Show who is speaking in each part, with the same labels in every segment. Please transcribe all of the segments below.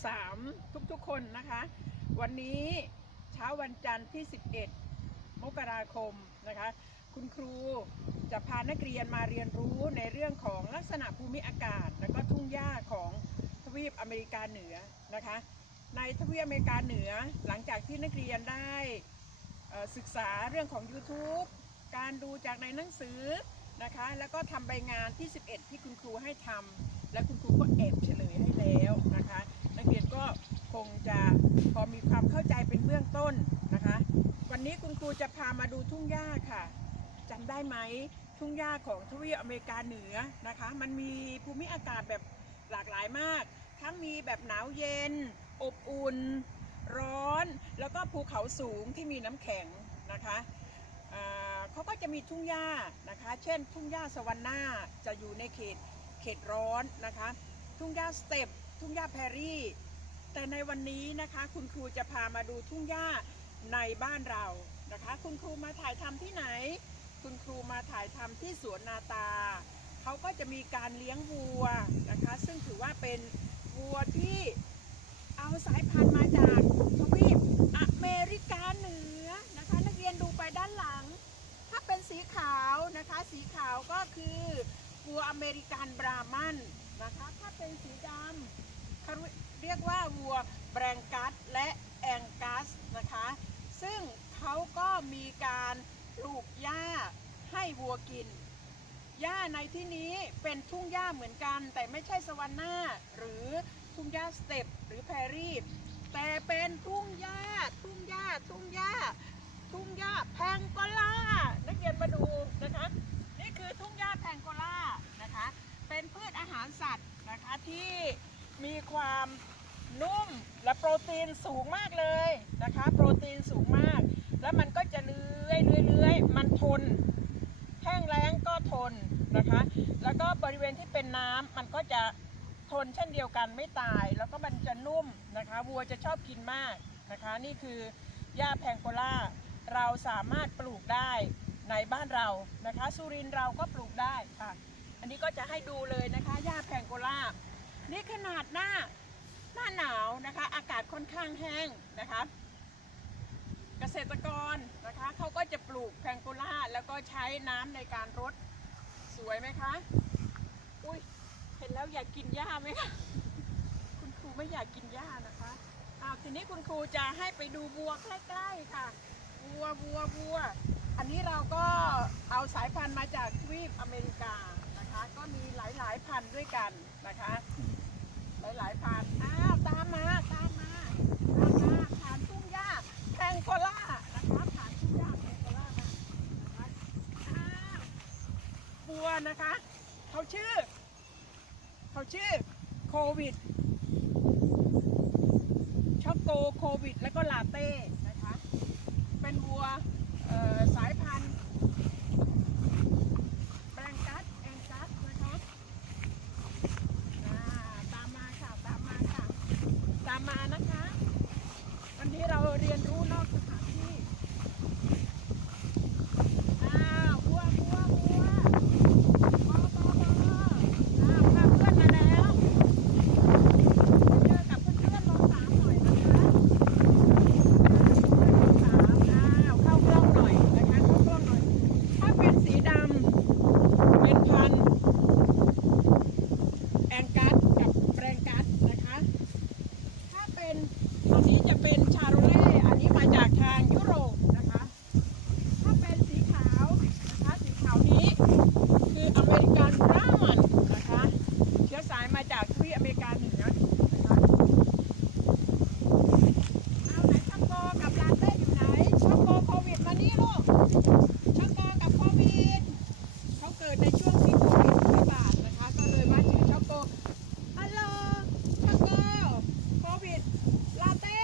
Speaker 1: 3 ทุกๆ คนนะคะ วันนี้เช้าวันจันทร์ที่ 11 มกราคมนะคะ คุณครูจะพานักเรียนมาเรียนรู้ในเรื่องของลักษณะภูมิอากาศ และก็ทุ่งหญ้าของทวีปอเมริกาเหนือนะคะ ในทวีปอเมริกาเหนือหลังจากที่นักเรียนได้ศึกษาเรื่องของ YouTube การดูจากในหนังสือนะคะ แล้วก็ทำใบงานที่ 11 ที่คุณครูให้ทำและคุณครูก็แอบเฉลยให้แล้วนะคะ นักเรียนก็คงจะ พอมีความเข้าใจเป็นเบื้องต้นนะคะ วันนี้คุณครูจะพามาดูทุ่งหญ้าค่ะจำได้ไหมทุ่งหญ้าของทวีปอเมริกาเหนือนะคะ มันมีภูมิอากาศแบบหลากหลายมาก ทั้งมีแบบหนาวเย็น อบอุ่น ร้อน แล้วก็ภูเขาสูงที่มีน้ำแข็งนะคะเขาก็จะมีทุ่งหญ้านะคะ เช่น ทุ่งหญ้าสวรรค์นาจะอยู่ในเขตเขตร้อนนะคะ ทุ่งหญ้าสเต็ป ทุ่งหญ้าแพรรี่ แต่ในวันนี้นะคะคุณครูจะพามาดูทุ่งหญ้าในบ้านเรานะคะ คุณครูมาถ่ายทำที่ไหน คุณครูมาถ่ายทำที่สวนนาตา เขาก็จะมีการเลี้ยงวัวนะคะ ซึ่งถือว่าเป็นวัวที่เอาสายพันธุ์มาจากทวีปอเมริกาเหนือนะคะ นักเรียนดูไปด้านหลัง ถ้าเป็นสีขาวนะคะ สีขาวก็คือวัวอเมริกันบรามันนะคะ ถ้าเป็นสีดำ เขาเรียกว่าวัวแบรงกัสและแองกัสนะคะ ซึ่งเขาก็มีการปลูกหญ้าให้วัวกิน หญ้าในที่นี้เป็นทุ่งหญ้าเหมือนกัน แต่ไม่ใช่สวรรค์นาหรือทุ่งหญ้าสเต็ปหรือแพรรี่แต่เป็นทุ่งหญ้า ทุ่งหญ้า ทุ่งหญ้า ทุ่งหญ้าแพงโกล่า นักเรียนมาดูนะคะ นี่คือทุ่งหญ้าแพงโกล่านะคะ เป็นพืชอาหารสัตว์นะคะที่ มีความนุ่มและโปรตีนสูงมากเลยนะคะ โปรตีนสูงมาก แล้วมันก็จะเลื้อยเลื้อยเลื้อยมันทน แห้งแล้งก็ทนนะคะ แล้วก็บริเวณที่เป็นน้ำมันก็จะทนเช่นเดียวกันไม่ตาย แล้วก็มันจะนุ่มนะคะวัวจะชอบกินมากนะคะ นี่คือหญ้าแพงโกล่าเราสามารถปลูกได้ในบ้านเรานะคะสุรินเราก็ปลูกได้ค่ะ อันนี้ก็จะให้ดูเลยนะคะหญ้าแพงโกล่า นี่ขนาดหน้าหน้าหนาวนะคะ อากาศค่อนข้างแห้งนะคะ เกษตรกรนะคะเขาก็จะปลูกแพงโกล่าแล้วก็ใช้น้ำในการรดสวยไหมคะ อุ้ยเห็นแล้วอยากกินหญ้าไหมคะคุณครูไม่อยากกินหญ้านะคะอ้าวทีนี้คุณครูจะให้ไปดูวัวใกล้ๆค่ะวัววัววัว อันนี้เราก็เอาสายพันธุ์มาจากทวีปอเมริกานะคะ ก็มีหลายๆพันธุ์ด้วยกันนะคะ หลายๆพันอ้าวตามมาตามมาตามมาผ่านทุ่งหญ้าแพงโกล่านะคะผ่านทุ่งหญ้าแพงโกล่านะคะอ้าววัวนะคะเขาชื่อเขาชื่อโควิดช็อกโกโควิด แล้วก็ลาเต้นะคะเป็นวัวสายพันธุ์แบงกัสแองกัสนะคะอ่าตามมาค่ะ ตามมาค่ะ ตามมานะคะ วันนี้เราเรียนรู้นอกสถานที่อ้าววัววัววัวบอบอบออ้าวพาเพื่อนมาแล้ว เจอกับเพื่อนๆลองสามหน่อยนะคะสามอ้าวเข้ากล้องหน่อยนะคะเข้ากล้องหน่อย ถ้าเป็นสีดำเป็นพันธุ์แองกัสกับแบรงกัสนะคะ ถ้าเป็นอันนี้จะเป็นชาโรเล่ อันนี้มาจากทางยุโรปนะคะ ถ้าเป็นสีขาวนะคะ สีขาวนี้คืออเมริกันบรามันนะคะ เชื้อสายมาจากทวีปอเมริกาเหนือนะคะเอาไหนช็อกโกกับลาเต้อยู่ไหนช็อกโกโควิดมานี่ลูกช็อกโกกับโควิดเขาเกิดในช่วงที่โควิดระบาดนะคะ ก็เลยว่าชื่อช็อกโกฮัลโหลช็อกโกโควิดลาเต้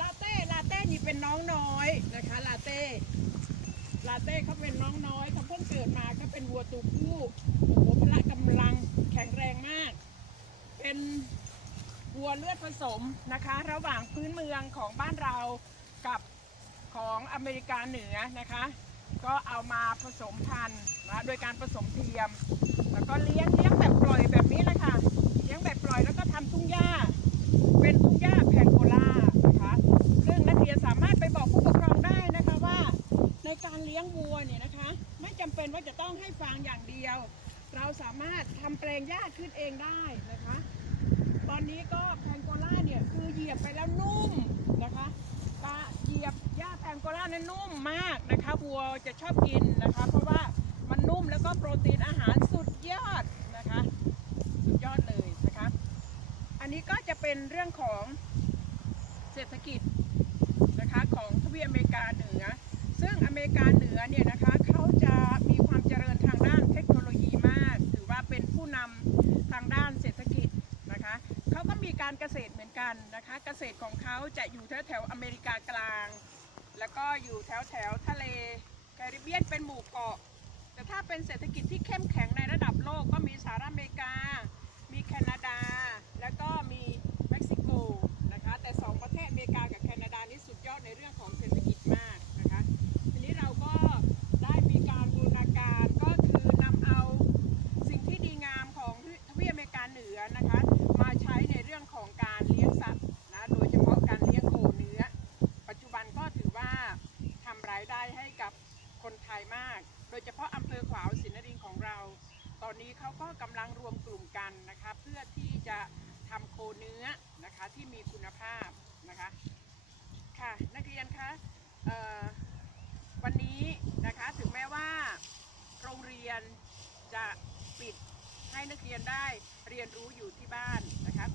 Speaker 1: ลาเต้ลาเต้นี่เป็นน้องน้อยนะคะลาเต้ ลาเต้เขาเป็นน้องน้อยเขาเพิ่งเกิด มาก็เป็นวัวตัวผู้โอ้โหพละกำลังแข็งแรงมาก เป็นวัวเลือดผสมนะคะ ระหว่างพื้นเมืองของบ้านเรากับของอเมริกาเหนือนะคะ ก็เอามาผสมพันธุ์นะโดยการผสมเทียม แล้วก็เลี้ยงเลี้ยงแบบปล่อยแบบนี้แหละค่ะเลี้ยงแบบปล่อยแล้วก็ทำทุ่งหญ้า เป็นทุ่งหญ้าแเลี้ยงวัวเนี่ยนะคะ ไม่จำเป็นว่าจะต้องให้ฟางอย่างเดียว เราสามารถทำแปลงหญ้าขึ้นเองได้นะคะ ตอนนี้ก็แพนโกล่าเนี่ยคือเหยียบไปแล้วนุ่มนะคะปลาเหยียบหญ้าแพนโกล่านั้นนุ่มมากนะคะวัวจะชอบกินนะคะ เพราะว่ามันนุ่มแล้วก็โปรตีนอาหารสุดยอดนะคะ สุดยอดเลยนะคะ อันนี้ก็จะเป็นเรื่องของเศรษฐกิจ การเหนือเนี่ยนะคะเขาจะมีความเจริญทางด้านเทคโนโลยีมาก ถือว่าเป็นผู้นำทางด้านเศรษฐกิจนะคะเขาก็มีการเกษตรเหมือนกันนะคะ เกษตรของเขาจะอยู่แถวแถวอเมริกากลาง แล้วก็อยู่แถวแถวทะเลแคริบเบียนเป็นหมู่เกาะ แต่ถ้าเป็นเศรษฐกิจที่เข้มแข็งในระดับโลกก็มีสหรัฐอเมริกา มีแคนาดา แล้วก็มีเม็กซิโกนะคะแต่ 2 ประเทศอเมริกา คะที่มีคุณภาพนะคะค่ะนักเรียนคะวันนี้นะคะถึงแม้ว่าโรงเรียนจะปิดให้นักเรียนได้เรียนรู้อยู่ที่บ้านนะคะ